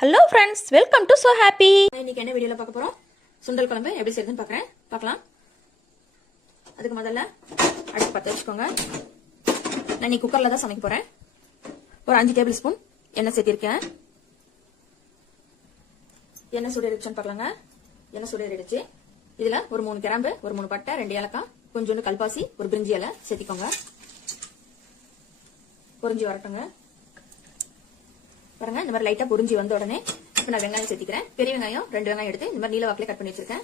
Hello friends welcome to so happy இன்னைக்கு என்ன வீடியோவில் பார்க்க போகிறோம் சுண்டல் குழம்பு எப்படி செய்யுதுன்னு பார்க்குறேன். பார்க்கலாம். அதுக்கு முதல்ல அடுப்பு பற்ற வச்சுக்கோங்க. நான் இன்னைக்கு குக்கரில் தான் சமைக்க போகிறேன் ஒரு அஞ்சு டேபிள் ஸ்பூன் எண்ணெய் சேர்த்திருக்கேன். எண்ணெய் சுடரிடுச்சுன்னு பார்க்கலாங்க. எண்ணெய் சுடரிடுச்சு இதில் ஒரு மூணு கிராம்பு ஒரு மூணு பட்டை ரெண்டு ஏலக்காய் கொஞ்சோண்டு கல்பாசி ஒரு பிரிஞ்சி இலை சேர்த்திக்கோங்க. பொரிஞ்சி வரட்டுங்க. பாருங்க இந்த மாதிரி லைட்டா பொறிஞ்சி வந்த உடனே இப்போ நான் வெங்காயம் சேர்த்திக்கிறேன். பெரிய வெங்காயம் ரெண்டு வெங்காயம் எடுத்து இந்த மாதிரி நீல வாக்கிலே கட் பண்ணி வச்சிருக்கேன்.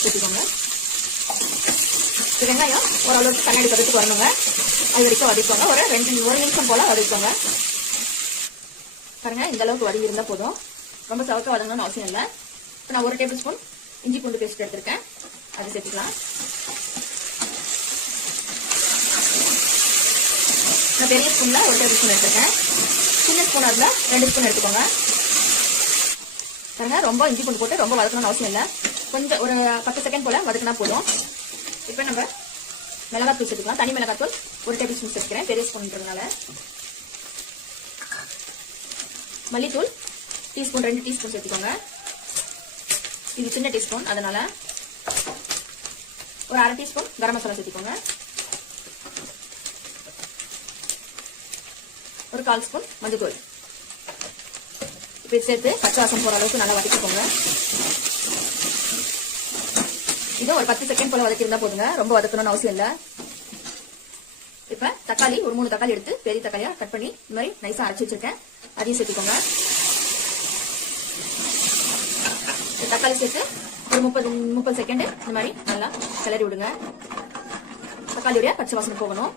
சேர்த்திக்கோங்க. வெங்காயம் ஓரளவுக்கு கண்ணாடி பதத்துக்கு வரணுங்க. அது வரைக்கும் வதக்கிக்கோங்க ஒரு ரெண்டு ஒரு நிமிஷம் போல வதக்கிக்கோங்க பாருங்க இந்த அளவுக்கு வதங்கி இருந்தா போதும். ரொம்ப சவக்க வதங்கணும்னு அவசியம் இல்லை. இப்போ நான் ஒரு டேபிள் ஸ்பூன் இஞ்சி பூண்டு பேஸ்ட் எடுத்திருக்கேன். அதை சேர்த்துக்கலாம். நான் பெரிய ஸ்பூன்ல ஒரு டேபிள் ஸ்பூன் எடுத்திருக்கேன். சின்ன ஸ்பூனாக இருந்தால் ரெண்டு ஸ்பூன் எடுத்துக்கோங்க. பாருங்க ரொம்ப இஞ்சி பூண்டு போட்டு ரொம்ப வதக்கணும்னு அவசியம் இல்லை. கொஞ்சம் ஒரு பத்து செகண்ட் போல வதக்கினா போதும். இப்போ நம்ம மிளகாத்தூள் சேர்த்துக்கலாம். தனி மிளகாத்தூள் ஒரு டேபிள் ஸ்பூன் சேர்த்துக்கிறேன். பெரிய ஸ்பூன்றதுனால. மல்லித்தூள் டீஸ்பூன் ரெண்டு டீஸ்பூன் சேர்த்துக்கோங்க. இது சின்ன டீஸ்பூன் அதனால ஒரு அரை டீஸ்பூன் கரம் மசாலா சேர்த்துக்கோங்க. ஒரு கால் ஸ்பூன் மஞ்சள்தூள் இப்போ இது சேர்த்து பச்சை வாசம் போற அளவுக்கு நல்லா வதக்கிக்கோங்க. இதோ ஒரு பத்து செகண்ட் போல வதக்கிருந்தா போதுங்க. ரொம்ப வதக்கணும்னு அவசியம் இல்லை. இப்ப தக்காளி ஒரு மூணு தக்காளி எடுத்து பெரிய தக்காளியா கட் பண்ணி இந்த மாதிரி நைஸா அரைச்சி வச்சிருக்கேன். அதையும் சேர்த்துக்கோங்க. தக்காளி சேர்த்து ஒரு முப்பது முப்பது செகண்ட் இந்த மாதிரி நல்லா கிளறி விடுங்க. தக்காளியுடைய பச்சை வாசனை போகணும்.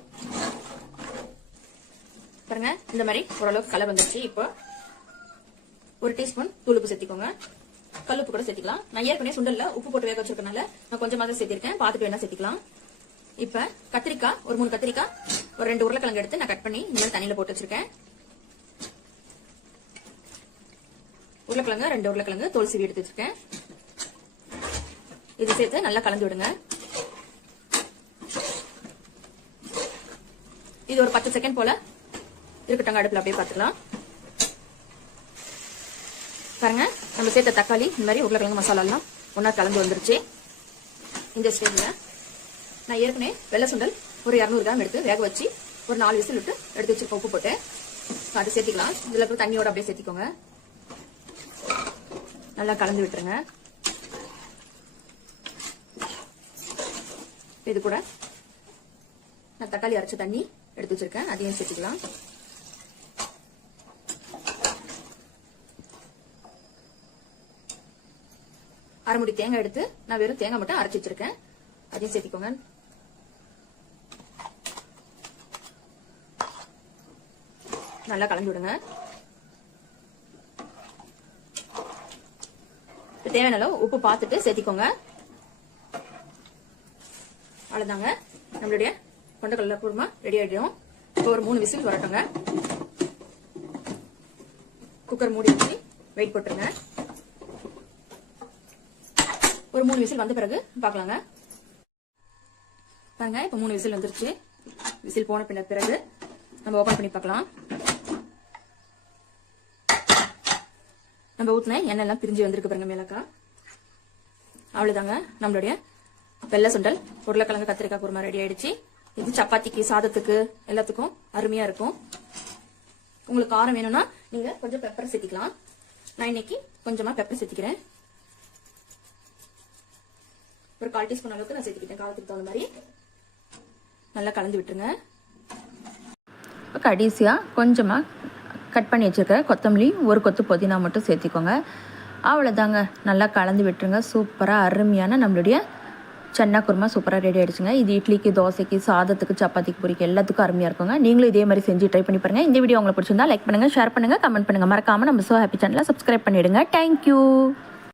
பாருங்க இந்த மாதிரி ஓரளவுக்கு கலர் வந்துருச்சு. இப்போ ஒரு டீஸ்பூன் தூளுப்பு சேர்த்திக்கோங்க. கல்லுப்பு கூட சேர்த்துக்கலாம். நான் ஏற்கனவே சுண்டல்ல உப்பு போட்டு வேக வச்சிருக்கனால நான் கொஞ்சமா தான் சேர்த்திருக்கேன். பார்த்துட்டு வேணா சேர்த்திக்கலாம். இப்ப கத்திரிக்காய் ஒரு மூணு கத்திரிக்காய் ஒரு ரெண்டு உருளைக்கிழங்கு எடுத்து நான் கட் பண்ணி இந்த மாதிரி தண்ணியில போட்டு வச்சிருக்கேன். உருளைக்கிழங்கு ரெண்டு உருளைக்கிழங்கு தோல் சீவி எடுத்து வச்சிருக்கேன். இது சேர்த்து நல்லா கலந்து விடுங்க. இது ஒரு பத்து செகண்ட் போல இருக்கட்டும் அடுப்புல அப்படியே பார்த்துக்கலாம். பாருங்க நம்ம சேர்த்த தக்காளி இந்த மாதிரி உருளைக்கிழங்கு மசாலா எல்லாம் ஒன்னா கலந்து வந்துருச்சு. இந்த ஸ்டேஜ்ல நான் ஏற்கனவே வெள்ளை சுண்டல் ஒரு இரநூறு கிராம் எடுத்து வேக வச்சு ஒரு நாலு விசில் விட்டு எடுத்து வச்சிருக்கேன் உப்பு போட்டு. அது சேர்த்திக்கலாம். இதுல அப்புறம் தண்ணியோட அப்படியே சேர்த்திக்கோங்க. நல்லா கலந்து விட்டுருங்க. இது கூட நான் தக்காளி அரைச்ச தண்ணி எடுத்து வச்சிருக்கேன். அதையும் சேர்த்துக்கலாம். அரை முடி தேங்காய் எடுத்து நான் வெறும் தேங்காய் மட்டும் அரைச்சி வச்சிருக்கேன். அதையும் சேர்த்திக்கோங்க. நல்லா கலந்து விடுங்க. தேவையான அளவு உப்பு பார்த்துட்டு சேர்த்திக்கோங்க. அவ்வளவுதாங்க. நம்மளுடைய கொண்டக்கடலை குருமா ரெடி ஆயிடும். இப்போ ஒரு மூணு விசில் வரட்டுங்க. குக்கர் மூடி வச்சு வெயிட் போட்டுருங்க. ஒரு மூணு விசில் வந்த பிறகு பார்க்கலாங்க. பாருங்க இப்போ மூணு விசில் வந்துருச்சு. விசில் போன பின்ன பிறகு நம்ம ஓபன் பண்ணி பார்க்கலாம். நம்ம ஊத்துன எண்ணெய் எல்லாம் பிரிஞ்சு வந்திருக்கு பாருங்க மேலக்கா. அவ்வளவுதாங்க நம்மளுடைய வெள்ளை சுண்டல். உருளைக்கிழங்கு கத்திரிக்காய் குருமா ரெடி ஆயிடுச்சு. இது சப்பாத்திக்கு சாதத்துக்கு எல்லாத்துக்கும் அருமையா இருக்கும். உங்களுக்கு காரம் வேணும்னா நீங்க கொஞ்சம் பெப்பர் சேர்த்திக்கலாம். நான் இன்னைக்கு கொஞ்சமா பெப்பர் சேர்த்திக்கிறேன். ஒரு கால் டீஸ்பூன் அளவுக்கு நான் சேர்த்துக்கிட்டேன். காலத்துக்கு தகுந்த மாதிரி. நல்லா கலந்து விட்டுருங்க. கடைசியாக கொஞ்சமாக கட் பண்ணி வச்சுருக்க கொத்தமல்லி ஒரு கொத்து புதினா மட்டும் சேர்த்திக்கோங்க. அவ்வளோதாங்க நல்லா கலந்து விட்டுருங்க. சூப்பராக அருமையான நம்மளுடைய சென்னா குருமா சூப்பராக ரெடி ஆகிடுச்சுங்க இது இட்லிக்கு தோசைக்கு சாதத்துக்கு சப்பாத்திக்கு பூரிக்கு எல்லாத்துக்கும் அருமையாக இருக்குங்க. நீங்களும் இதே மாதிரி செஞ்சு ட்ரை பண்ணி பாருங்கள் இந்த வீடியோ உங்களுக்கு பிடிச்சிருந்தா லைக் பண்ணுங்கள் ஷேர் பண்ணுங்கள் கமெண்ட் பண்ணுங்கள் மறக்காமல் நம்ம சோ ஹாப்பி சேனலை சப்ஸ்கிரைப் பண்ணிவிடுங்க தேங்க்யூ